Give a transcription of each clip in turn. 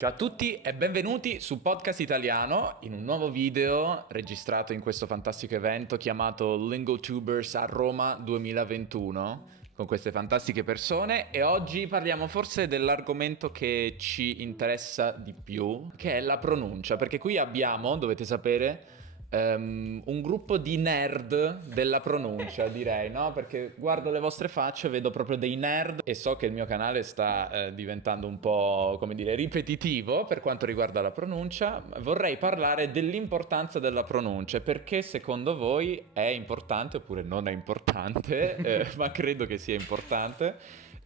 Ciao a tutti e benvenuti su Podcast Italiano in un nuovo video registrato in questo fantastico evento chiamato LingoTubers a Roma 2021 con queste fantastiche persone, e oggi parliamo forse dell'argomento che ci interessa di più, che è la pronuncia, perché qui abbiamo, dovete sapere, un gruppo di nerd della pronuncia, direi, no? Perché guardo le vostre facce, vedo proprio dei nerd e so che il mio canale sta diventando un po', come dire, ripetitivo per quanto riguarda la pronuncia. Vorrei parlare dell'importanza della pronuncia, perché secondo voi è importante oppure non è importante, ma credo che sia importante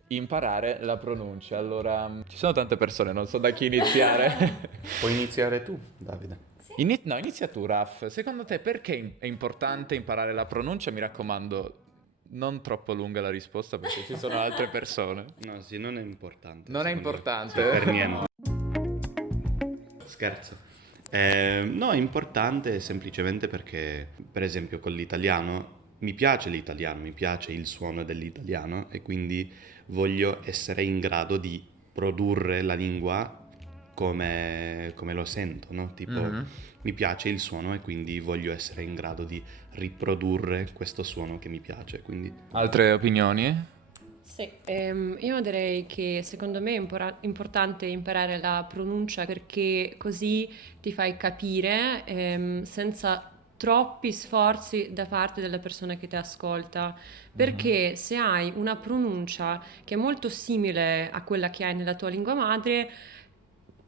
imparare la pronuncia. Allora, ci sono tante persone, non so da chi iniziare. Puoi iniziare tu, Davide. No, inizia tu, Raf. Secondo te perché è importante imparare la pronuncia? Mi raccomando, non troppo lunga la risposta perché ci sono altre persone. No, sì, non è importante. Non è secondo me. importante? Sì, per niente. Scherzo. No, è importante semplicemente perché, per esempio, con l'italiano, mi piace il suono dell'italiano e quindi voglio essere in grado di produrre la lingua come lo sento, no? Tipo, mi piace il suono e quindi voglio essere in grado di riprodurre questo suono che mi piace, quindi... Altre opinioni? Sì, io direi che secondo me è importante imparare la pronuncia perché così ti fai capire senza troppi sforzi da parte della persona che ti ascolta, perché se hai una pronuncia che è molto simile a quella che hai nella tua lingua madre,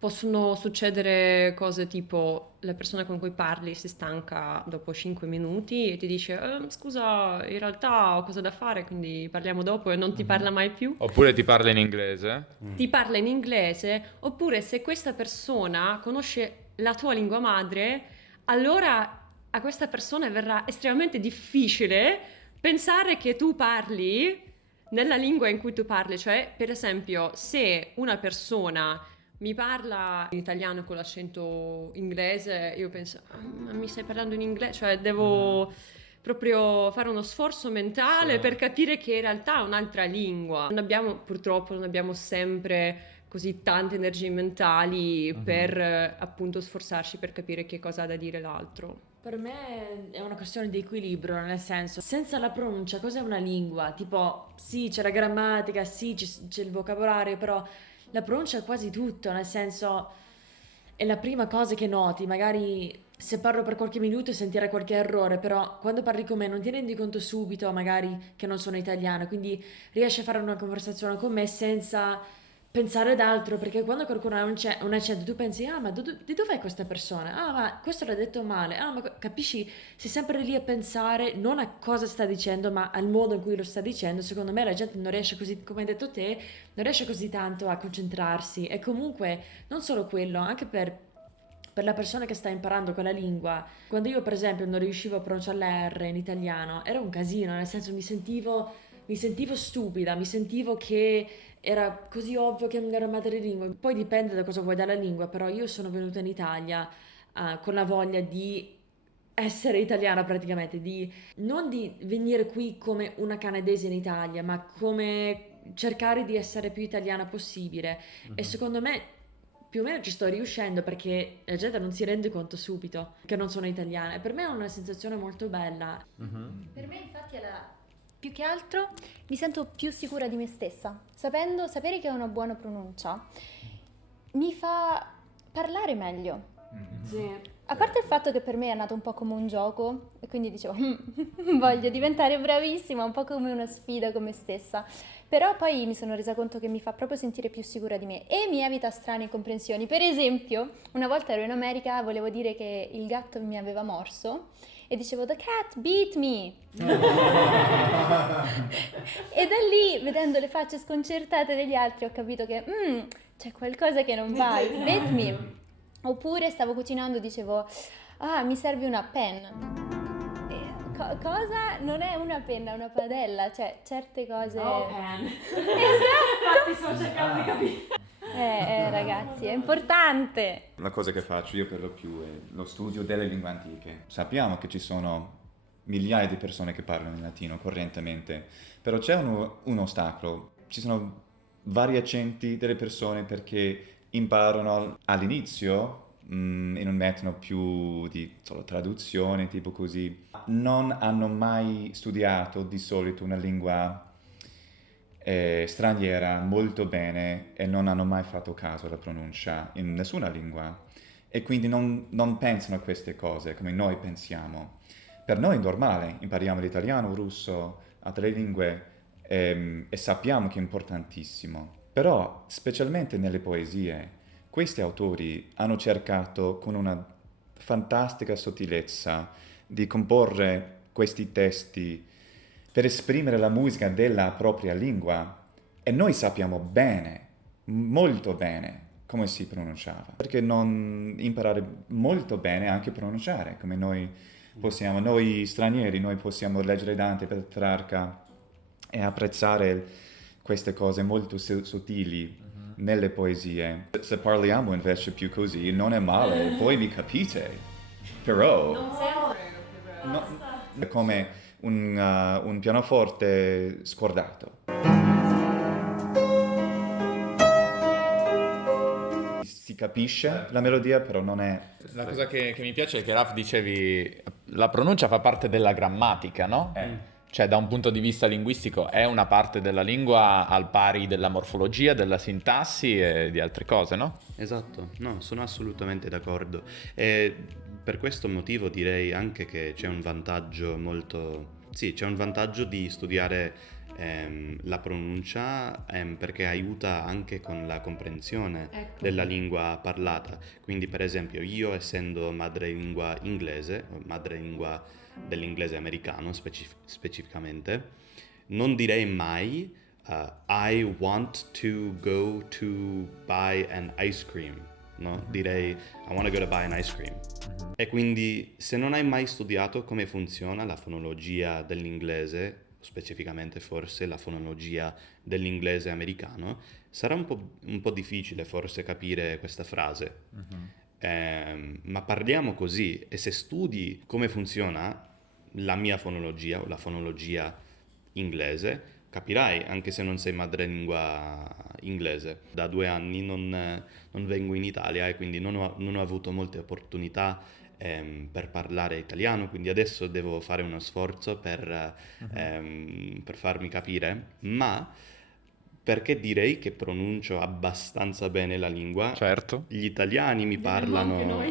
possono succedere cose tipo la persona con cui parli si stanca dopo 5 minuti e ti dice scusa, in realtà ho cose da fare, quindi parliamo dopo, e non ti parla mai più. Oppure ti parla in inglese? Ti parla in inglese, oppure se questa persona conosce la tua lingua madre, allora a questa persona verrà estremamente difficile pensare che tu parli nella lingua in cui tu parli. Cioè, per esempio, se una persona mi parla in italiano con l'accento inglese, io penso, ma mi stai parlando in inglese? Cioè, devo proprio fare uno sforzo mentale per capire che in realtà è un'altra lingua. Purtroppo non abbiamo sempre così tante energie mentali per appunto sforzarci per capire che cosa ha da dire l'altro. Per me è una questione di equilibrio, nel senso, senza la pronuncia, cos'è una lingua? Tipo, sì, c'è la grammatica, sì, c'è il vocabolario, però la pronuncia è quasi tutto, nel senso, è la prima cosa che noti. Magari se parlo per qualche minuto sentirei qualche errore, però quando parli con me non ti rendi conto subito, magari, che non sono italiana, quindi riesci a fare una conversazione con me senza pensare ad altro, perché quando qualcuno ha un accento tu pensi, ah, ma di dov'è questa persona? Ah, ma questo l'ha detto male. Ah, ma capisci? Sei sempre lì a pensare non a cosa sta dicendo, ma al modo in cui lo sta dicendo. Secondo me la gente non riesce così, come hai detto te, non riesce così tanto a concentrarsi. E comunque non solo quello, anche per la persona che sta imparando quella lingua. Quando io per esempio non riuscivo a pronunciare la R in italiano, era un casino, nel senso mi sentivo stupida, mi sentivo che era così ovvio che non era madrelingua. Poi dipende da cosa vuoi dalla lingua, però io sono venuta in Italia con la voglia di essere italiana praticamente, non di venire qui come una canadese in Italia, ma come cercare di essere più italiana possibile. E secondo me più o meno ci sto riuscendo, perché la gente non si rende conto subito che non sono italiana, e per me è una sensazione molto bella. Per me infatti più che altro mi sento più sicura di me stessa, sapere che ho una buona pronuncia mi fa parlare meglio. Sì. A parte il fatto che per me è nato un po' come un gioco e quindi dicevo voglio diventare bravissima, un po' come una sfida con me stessa, però poi mi sono resa conto che mi fa proprio sentire più sicura di me e mi evita strane incomprensioni. Per esempio, una volta ero in America, volevo dire che il gatto mi aveva morso e dicevo "The cat beat me". E da lì, vedendo le facce sconcertate degli altri, ho capito che c'è qualcosa che non va, beat me. Oppure stavo cucinando e dicevo "Ah, mi serve una penna". Cosa? Non è una penna, è una padella, cioè certe cose... Oh, pen. Esatto! Infatti sto cercando di capire. Ragazzi, è importante! La cosa che faccio io per lo più è lo studio delle lingue antiche. Sappiamo che ci sono migliaia di persone che parlano in latino correntemente, però c'è un ostacolo. Ci sono vari accenti delle persone perché imparano all'inizio e non mettono più di solo traduzione, tipo così. Non hanno mai studiato di solito una lingua straniera molto bene e non hanno mai fatto caso alla pronuncia in nessuna lingua e quindi non pensano a queste cose come noi pensiamo. Per noi è normale, impariamo l'italiano, il russo, altre lingue e sappiamo che è importantissimo. Però, specialmente nelle poesie, questi autori hanno cercato con una fantastica sottilezza di comporre questi testi per esprimere la musica della propria lingua e noi sappiamo bene, molto bene come si pronunciava. Perché non imparare molto bene anche pronunciare, come noi possiamo, noi stranieri, noi possiamo leggere Dante, Petrarca e apprezzare queste cose molto sottili nelle poesie. Se parliamo invece più così non è male, voi mi capite, però è come un pianoforte scordato. Si capisce la melodia, però non è... La cosa che mi piace è che Raf dicevi, la pronuncia fa parte della grammatica, no? Cioè da un punto di vista linguistico è una parte della lingua al pari della morfologia, della sintassi e di altre cose, no? Esatto, no, sono assolutamente d'accordo. E per questo motivo direi anche che c'è un vantaggio molto... Sì, c'è un vantaggio di studiare la pronuncia perché aiuta anche con la comprensione della lingua parlata. Quindi per esempio io essendo madrelingua inglese, o madrelingua dell'inglese americano specificamente, non direi mai I want to go to buy an ice cream, no? Direi I want to go to buy an ice cream. E quindi se non hai mai studiato come funziona la fonologia dell'inglese, specificamente forse la fonologia dell'inglese americano, sarà un po' difficile forse capire questa frase. Ma parliamo così, e se studi come funziona la mia fonologia o la fonologia inglese, capirai, anche se non sei madrelingua inglese. Da 2 anni non vengo in Italia e quindi non ho avuto molte opportunità per parlare italiano, quindi adesso devo fare uno sforzo per farmi capire, ma perché direi che pronuncio abbastanza bene la lingua. Certo. Gli italiani mi parlano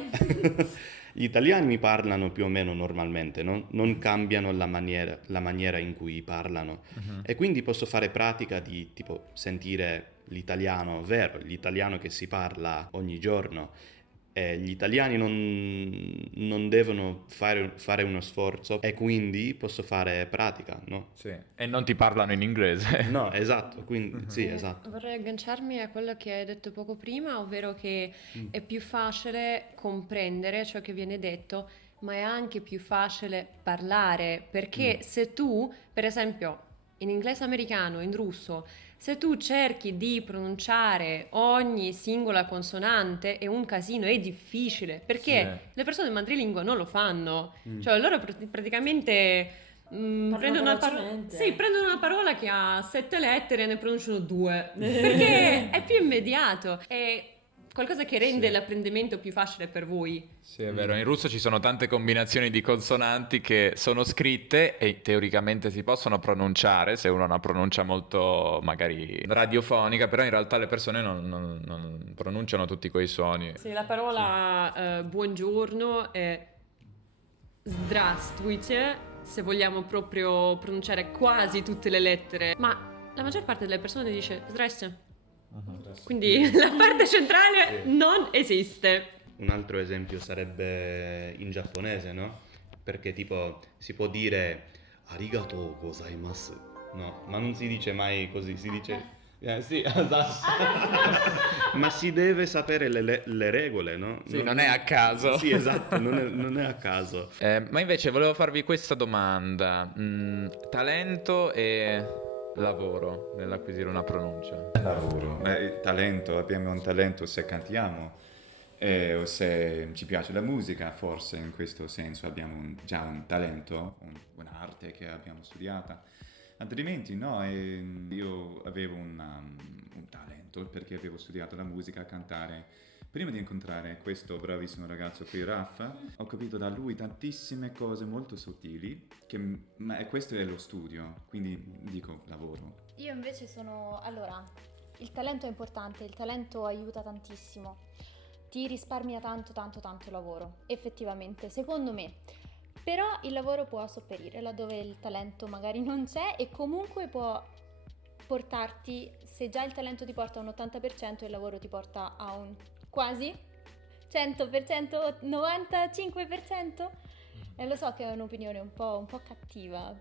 gli italiani mi parlano più o meno normalmente, no? Non cambiano la maniera in cui parlano e quindi posso fare pratica di tipo sentire l'italiano vero, l'italiano che si parla ogni giorno. Gli italiani non devono fare uno sforzo e quindi posso fare pratica, no? Sì. E non ti parlano in inglese. No, esatto, quindi sì, esatto. Vorrei agganciarmi a quello che hai detto poco prima, ovvero che è più facile comprendere ciò che viene detto, ma è anche più facile parlare, perché se tu, per esempio, in inglese americano, in russo, se tu cerchi di pronunciare ogni singola consonante è un casino, è difficile, perché le persone madrelingua non lo fanno. Cioè loro praticamente prendono una parola che ha 7 lettere e ne pronunciano 2, perché è più immediato. È qualcosa che rende l'apprendimento più facile per voi. Sì, è vero, in russo ci sono tante combinazioni di consonanti che sono scritte e teoricamente si possono pronunciare se uno ha una pronuncia molto magari radiofonica, però in realtà le persone non pronunciano tutti quei suoni. Sì, la parola buongiorno è здравствуйте, se vogliamo proprio pronunciare quasi tutte le lettere, ma la maggior parte delle persone dice здрасте. Quindi la parte centrale non esiste. Un altro esempio sarebbe in giapponese, no? Perché tipo si può dire arigatou gozaimasu, no? Ma non si dice mai così, si dice sì, esatto. Ma si deve sapere le regole, no? Sì, non è a caso. Sì, esatto, non è a caso. Ma invece volevo farvi questa domanda. Talento e lavoro nell'acquisire una pronuncia. Lavoro. Talento, abbiamo un talento se cantiamo o se ci piace la musica, forse in questo senso abbiamo già un talento, un'arte che abbiamo studiata. Altrimenti no, io avevo un talento perché avevo studiato la musica, a cantare. Prima di incontrare questo bravissimo ragazzo qui, Raffa, ho capito da lui tantissime cose molto sottili, ma questo è lo studio, quindi dico lavoro. Io invece allora, il talento è importante, il talento aiuta tantissimo, ti risparmia tanto lavoro, effettivamente, secondo me. Però il lavoro può sopperire laddove il talento magari non c'è e comunque può portarti, se già il talento ti porta a un 80%, il lavoro ti porta a un quasi 100%, 95%. E lo so che è un'opinione un po' cattiva.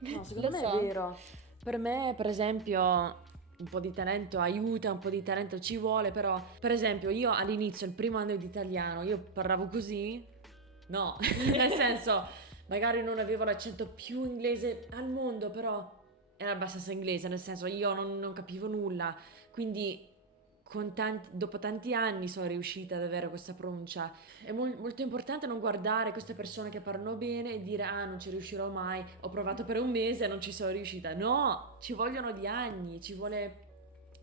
No, secondo Lo me so. è vero. Per me, per esempio, un po' di talento aiuta, un po' di talento ci vuole, però, per esempio, io all'inizio, il primo anno di italiano, io parlavo così? No, nel senso, magari non avevo l'accento più inglese al mondo, però era abbastanza inglese, nel senso, io non capivo nulla, quindi dopo tanti anni sono riuscita ad avere questa pronuncia. È molto importante non guardare queste persone che parlano bene e dire non ci riuscirò mai, ho provato per un mese e non ci sono riuscita. No, ci vogliono di anni, ci vuole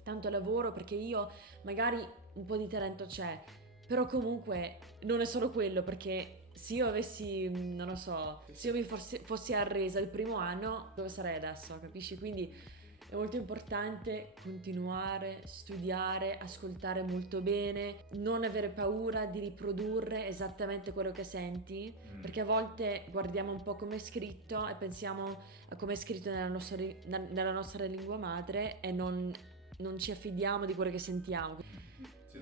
tanto lavoro, perché io magari un po' di talento c'è, però comunque non è solo quello, perché se io avessi, non lo so, se io mi fossi arresa il primo anno, dove sarei adesso, capisci? Quindi è molto importante continuare, studiare, ascoltare molto bene, non avere paura di riprodurre esattamente quello che senti, perché a volte guardiamo un po' come è scritto e pensiamo a come è scritto nella nostra lingua madre e non ci affidiamo di quello che sentiamo.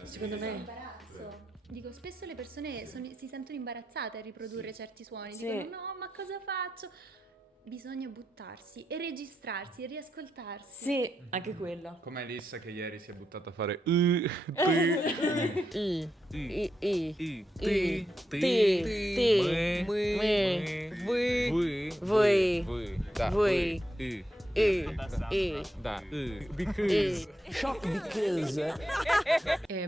Secondo me Imbarazzo. Dico, spesso le persone si sentono imbarazzate a riprodurre certi suoni. Sì. Dicono, no, ma cosa faccio? Bisogna buttarsi e registrarsi e riascoltarsi. sì, anche quello. Come Elissa che ieri si è buttata a fare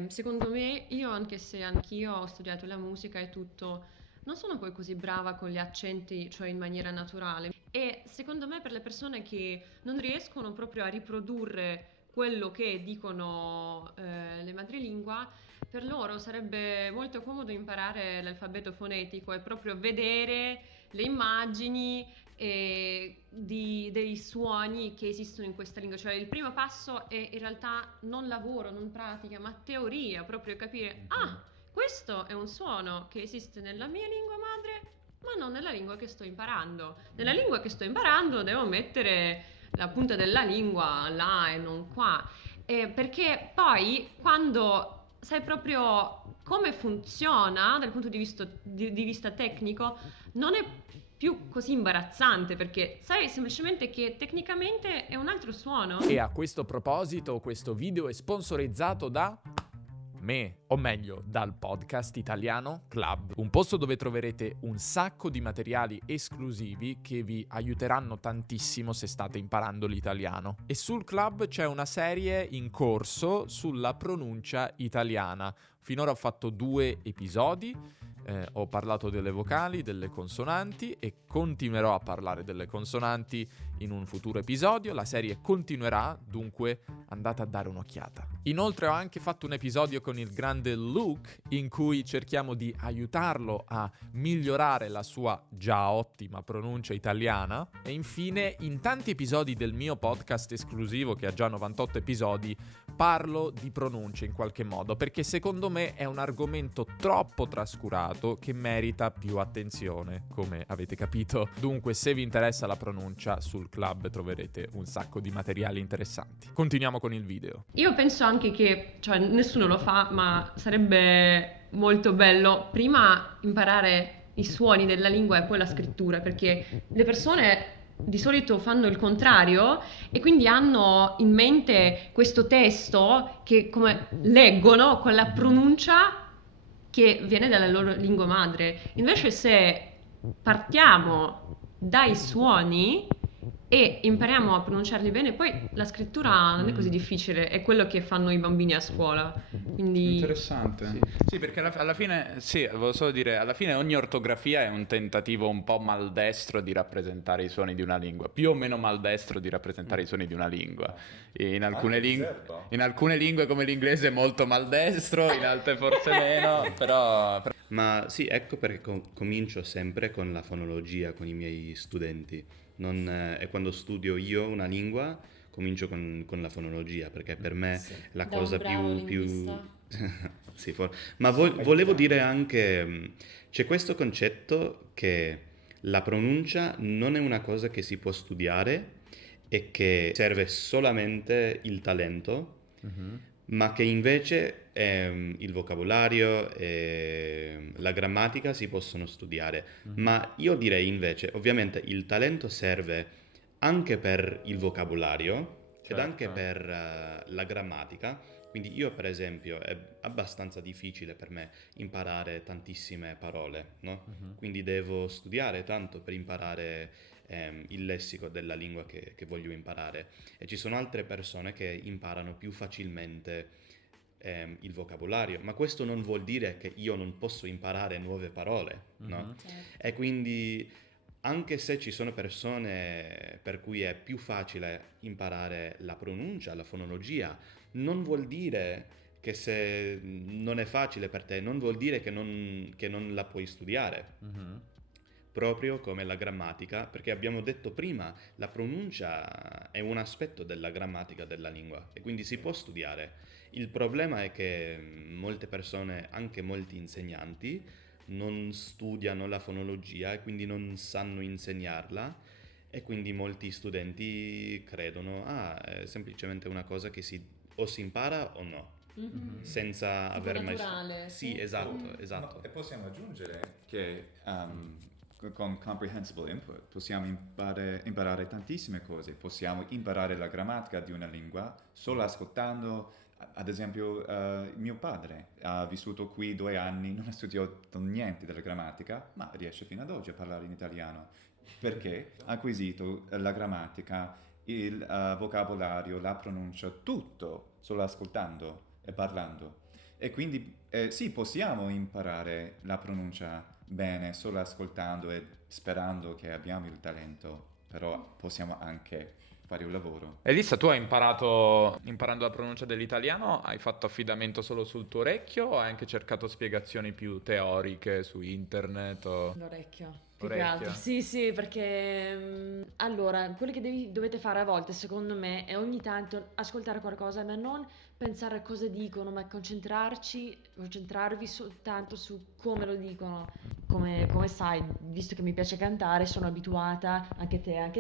Secondo me, io anche se anch'io ho studiato la musica e tutto, non sono poi così brava con gli accenti, cioè in maniera naturale. E secondo me per le persone che non riescono proprio a riprodurre quello che dicono le madrelingua, per loro sarebbe molto comodo imparare l'alfabeto fonetico e proprio vedere le immagini dei suoni che esistono in questa lingua. Cioè il primo passo è in realtà non lavoro, non pratica, ma teoria, proprio capire, questo è un suono che esiste nella mia lingua madre, ma non nella lingua che sto imparando. Nella lingua che sto imparando devo mettere la punta della lingua là e non qua. Perché poi quando sai proprio come funziona dal punto di vista tecnico, non è più così imbarazzante, perché sai semplicemente che tecnicamente è un altro suono. E a questo proposito, questo video è sponsorizzato da me, o meglio, dal podcast italiano Club, un posto dove troverete un sacco di materiali esclusivi che vi aiuteranno tantissimo se state imparando l'italiano. E sul Club c'è una serie in corso sulla pronuncia italiana. Finora ho fatto 2 episodi, ho parlato delle vocali, delle consonanti e continuerò a parlare delle consonanti in un futuro episodio. La serie continuerà, dunque andate a dare un'occhiata. Inoltre ho anche fatto un episodio con il grande Luke in cui cerchiamo di aiutarlo a migliorare la sua già ottima pronuncia italiana. E infine, in tanti episodi del mio podcast esclusivo, che ha già 98 episodi, parlo di pronuncia in qualche modo, perché secondo me è un argomento troppo trascurato che merita più attenzione, come avete capito. Dunque, se vi interessa la pronuncia, sul Club troverete un sacco di materiali interessanti. Continuiamo con il video. Io penso anche che, cioè nessuno lo fa, ma sarebbe molto bello prima imparare i suoni della lingua e poi la scrittura, perché le persone di solito fanno il contrario e quindi hanno in mente questo testo che come leggono con la pronuncia che viene dalla loro lingua madre. Invece se partiamo dai suoni e impariamo a pronunciarli bene, poi la scrittura non è così difficile, è quello che fanno i bambini a scuola. Quindi Interessante. Sì, perché alla fine, sì, volevo solo dire, alla fine ogni ortografia è un tentativo un po' maldestro di rappresentare i suoni di una lingua, più o meno maldestro di rappresentare i suoni di una lingua. In alcune, Anche il serbo. in alcune lingue come l'inglese è molto maldestro, in altre forse meno, però... Ma sì, ecco perché comincio sempre con la fonologia con i miei studenti. E quando studio io una lingua, comincio con la fonologia, perché per me Sì. la Da cosa un bravo più... linguista. Sì, ma volevo dire anche, c'è questo concetto che la pronuncia non è una cosa che si può studiare e che serve solamente il talento, ma che invece il vocabolario e la grammatica si possono studiare. Ma io direi invece, ovviamente il talento serve anche per il vocabolario ed Certo. anche per la grammatica. Quindi io, per esempio, è abbastanza difficile per me imparare tantissime parole, no? Quindi devo studiare tanto per imparare il lessico della lingua che voglio imparare. E ci sono altre persone che imparano più facilmente il vocabolario, ma questo non vuol dire che io non posso imparare nuove parole, no? E quindi anche se ci sono persone per cui è più facile imparare la pronuncia, la fonologia, non vuol dire che se non è facile per te, non vuol dire che non la puoi studiare. Proprio come la grammatica, perché abbiamo detto prima, la pronuncia è un aspetto della grammatica della lingua e quindi si può studiare. Il problema è che molte persone, anche molti insegnanti, non studiano la fonologia e quindi non sanno insegnarla e quindi molti studenti credono, è semplicemente una cosa che o si impara o no, senza Tipo aver mai... naturale, Sì, sì. esatto. E possiamo aggiungere che con comprehensible input possiamo imparare tantissime cose. Possiamo imparare la grammatica di una lingua solo ascoltando. Ad esempio, mio padre ha vissuto qui 2 anni, non ha studiato niente della grammatica, ma riesce fino ad oggi a parlare in italiano. Perché ha acquisito la grammatica, il vocabolario, la pronuncia, tutto solo ascoltando e parlando. E quindi sì, possiamo imparare la pronuncia bene solo ascoltando e sperando che abbiamo il talento, però possiamo anche fare un lavoro. Elissa, tu hai imparando la pronuncia dell'italiano, hai fatto affidamento solo sul tuo orecchio o hai anche cercato spiegazioni più teoriche su internet? L'orecchio. Più che Orecchio. altro. Sì, perché allora, quello che dovete fare a volte, secondo me, è ogni tanto ascoltare qualcosa, ma non pensare a cosa dicono, ma concentrarvi soltanto su come lo dicono. Come sai, visto che mi piace cantare, sono abituata, anche te,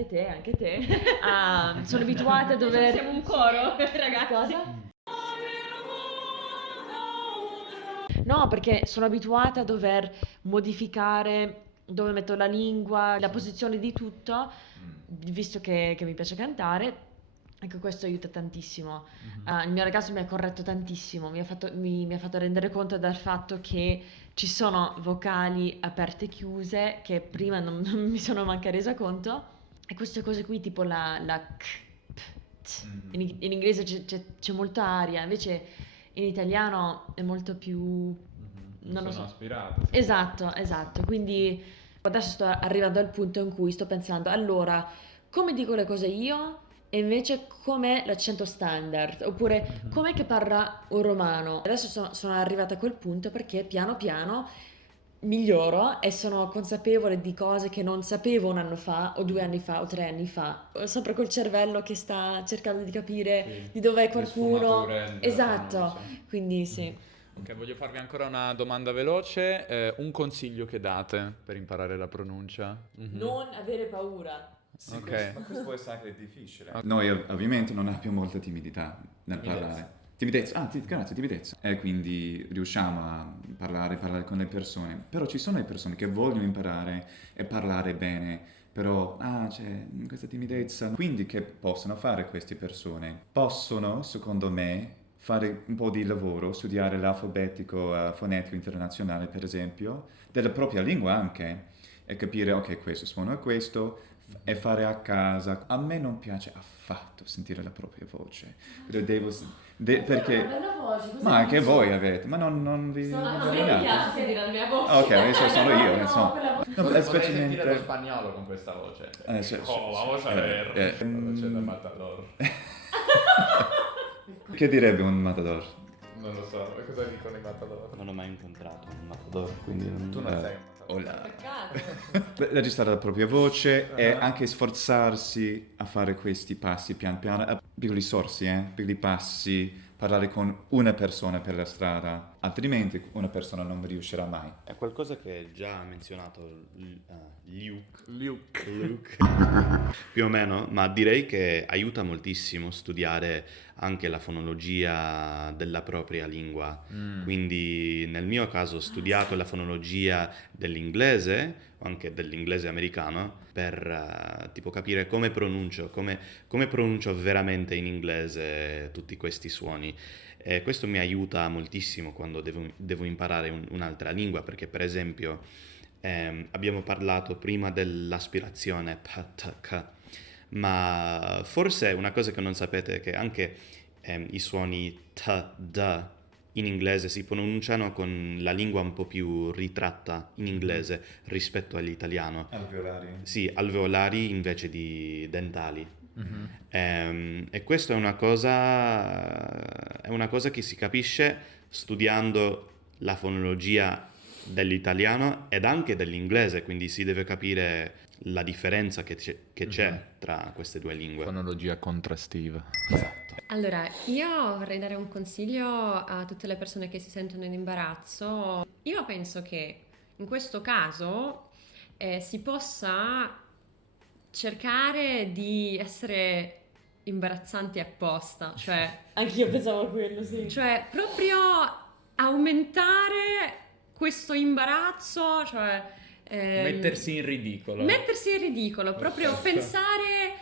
sono abituata a dover... siamo un coro, ragazzi. Cosa? No, perché sono abituata a dover modificare dove metto la lingua, la posizione di tutto, visto che mi piace cantare. Ecco, questo aiuta tantissimo. Il mio ragazzo mi ha corretto tantissimo, mi ha fatto rendere conto del fatto che ci sono vocali aperte e chiuse che prima non mi sono manca resa conto. E queste cose qui, tipo la k, p, t. In inglese c'è molta aria, invece in italiano è molto più... non lo so. Aspirato. Esatto. Quindi adesso sto arrivando al punto in cui sto pensando, allora, come dico le cose io e invece com'è l'accento standard? Oppure com'è che parla un romano? Adesso sono arrivata a quel punto perché piano piano miglioro e sono consapevole di cose che non sapevo 1 anno fa o 2 anni fa o 3 anni fa. Sopra col cervello che sta cercando di capire di dov'è qualcuno. Esatto, quindi sì. Ok, voglio farvi ancora una domanda veloce. Un consiglio che date per imparare la pronuncia? Non avere paura. Sì, Ok. ma questo può essere difficile. Noi ovviamente non abbiamo molta timidità nel parlare. Timidezza, grazie, timidezza. E quindi riusciamo a parlare con le persone. Però ci sono le persone che vogliono imparare e parlare bene, però c'è questa timidezza. Quindi che possono fare queste persone? Possono, secondo me, fare un po' di lavoro, studiare l'alfabetico fonetico internazionale, per esempio, della propria lingua anche, e capire, ok, questo suono è questo, e fare a casa. A me non piace affatto sentire la propria voce. Perché... bella voce, così Ma anche non so. voi avete, ma non vi... A me veramente? piace sentire la mia voce. Ok, adesso sono io, No, insomma. quella voce. No, Vorrei specialmente... sentire lo spagnolo con questa voce. La voce verde. La voce da Matador. Che direbbe un matador? Non lo so, cosa dicono i Matador? Non ho mai incontrato un matador, quindi non... Tu non sei un Matador. Hola. Peccato. Registrare la propria voce e anche sforzarsi a fare questi passi pian piano, piccoli sorsi, piccoli passi, parlare con una persona per la strada, altrimenti una persona non riuscirà mai. È qualcosa che già ha menzionato Luke. Più o meno, ma direi che aiuta moltissimo studiare anche la fonologia della propria lingua. Quindi nel mio caso ho studiato la fonologia dell'inglese o anche dell'inglese americano per tipo capire come pronuncio veramente in inglese tutti questi suoni. E questo mi aiuta moltissimo quando devo imparare un'altra lingua, perché per esempio abbiamo parlato prima dell'aspirazione p, t, k, ma forse una cosa che non sapete è che anche i suoni t, d in inglese si pronunciano con la lingua un po' più ritratta in inglese rispetto all'italiano. Alveolari. Sì, alveolari invece di dentali. E questo è una cosa che si capisce studiando la fonologia dell'italiano ed anche dell'inglese, quindi si deve capire la differenza che c'è tra queste due lingue. Fonologia contrastiva. Allora, io vorrei dare un consiglio a tutte le persone che si sentono in imbarazzo. Io penso che in questo caso si possa cercare di essere imbarazzanti apposta, Anch'io pensavo a quello, sì. cioè proprio aumentare questo imbarazzo, Mettersi in ridicolo. mettersi in ridicolo, proprio pensare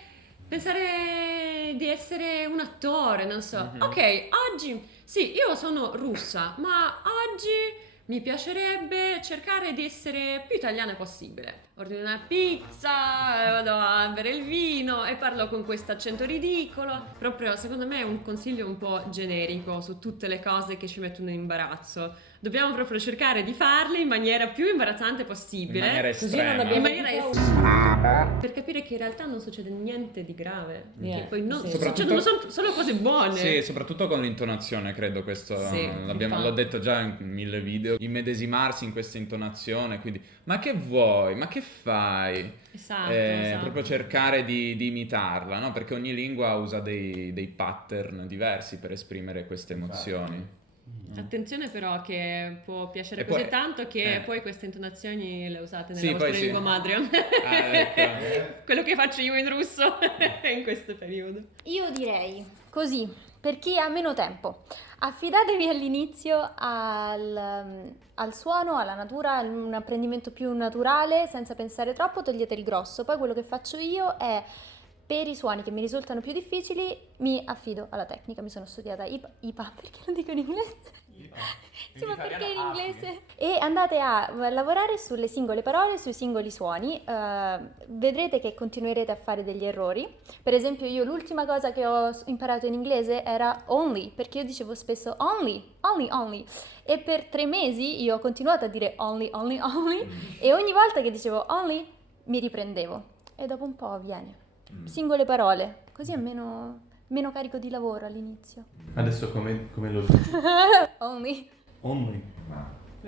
di essere un attore, non so. Ok, oggi sì, io sono russa, ma oggi mi piacerebbe cercare di essere più italiana possibile. Ordino una pizza, vado a bere il vino e parlo con questo accento ridicolo. Proprio, secondo me, è un consiglio un po' generico su tutte le cose che ci mettono in imbarazzo. Dobbiamo proprio cercare di farle in maniera più imbarazzante possibile. In maniera Così estrema. non abbiamo In maniera paura. estrema, per capire che in realtà non succede niente di grave, che poi sì. succedono solo cose buone. Sì, soprattutto con l'intonazione, credo questo Sì, l'ho detto già in 1000 video, immedesimarsi in questa intonazione, quindi ma che vuoi, ma che fai? Esatto. Proprio cercare di imitarla, no? Perché ogni lingua usa dei pattern diversi per esprimere queste emozioni. Attenzione però che può piacere E così poi- tanto che poi queste intonazioni le usate nella Sì, vostra poi sì. lingua madre. Ah, ecco. Quello che faccio io in russo in questo periodo. Io direi così, per chi ha meno tempo, affidatevi all'inizio al suono, alla natura, a un apprendimento più naturale, senza pensare troppo, togliete il grosso. Poi quello che faccio io è, per i suoni che mi risultano più difficili, mi affido alla tecnica. Mi sono studiata IPA, perché lo dico in inglese? Sì, ma perché in inglese? E andate a lavorare sulle singole parole, sui singoli suoni, vedrete che continuerete a fare degli errori. Per esempio io l'ultima cosa che ho imparato in inglese era only, perché io dicevo spesso only, e per 3 mesi io ho continuato a dire only, e ogni volta che dicevo only mi riprendevo, e dopo un po' viene. Singole parole, così è meno carico di lavoro all'inizio. Adesso come lo dici? Only. Only.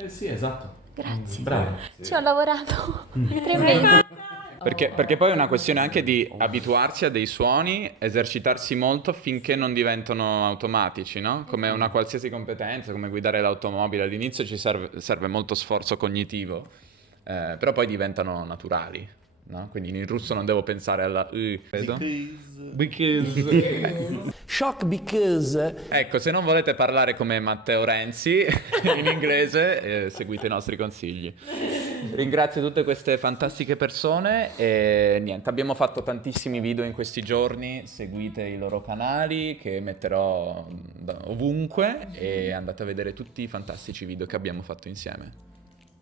Sì, esatto. Grazie. Bravo. Ci ho lavorato 3 mesi. Perché poi è una questione anche di abituarsi a dei suoni, esercitarsi molto finché non diventano automatici, no? Come una qualsiasi competenza, come guidare l'automobile, all'inizio ci serve molto sforzo cognitivo, però poi diventano naturali, no? Quindi in russo non devo pensare alla credo. Shock because Ecco, se non volete parlare come Matteo Renzi in inglese, seguite i nostri consigli. Ringrazio tutte queste fantastiche persone e niente, abbiamo fatto tantissimi video in questi giorni, seguite i loro canali che metterò ovunque e andate a vedere tutti i fantastici video che abbiamo fatto insieme.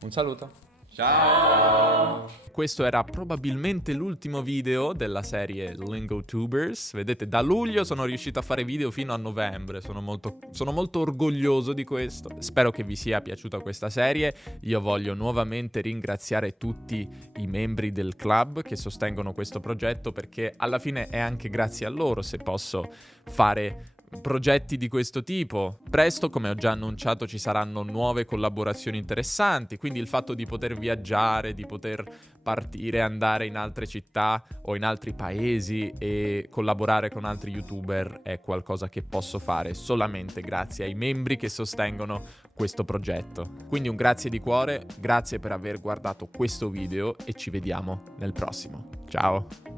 Un saluto! Ciao! Questo era probabilmente l'ultimo video della serie Lingotubers. Vedete, da luglio sono riuscito a fare video fino a novembre. Sono molto orgoglioso di questo. Spero che vi sia piaciuta questa serie. Io voglio nuovamente ringraziare tutti i membri del club che sostengono questo progetto, perché alla fine è anche grazie a loro se posso fare progetti di questo tipo. Presto, come ho già annunciato, ci saranno nuove collaborazioni interessanti, quindi il fatto di poter viaggiare, di poter partire, andare in altre città o in altri paesi e collaborare con altri YouTuber è qualcosa che posso fare solamente grazie ai membri che sostengono questo progetto. Quindi un grazie di cuore, grazie per aver guardato questo video e ci vediamo nel prossimo. Ciao!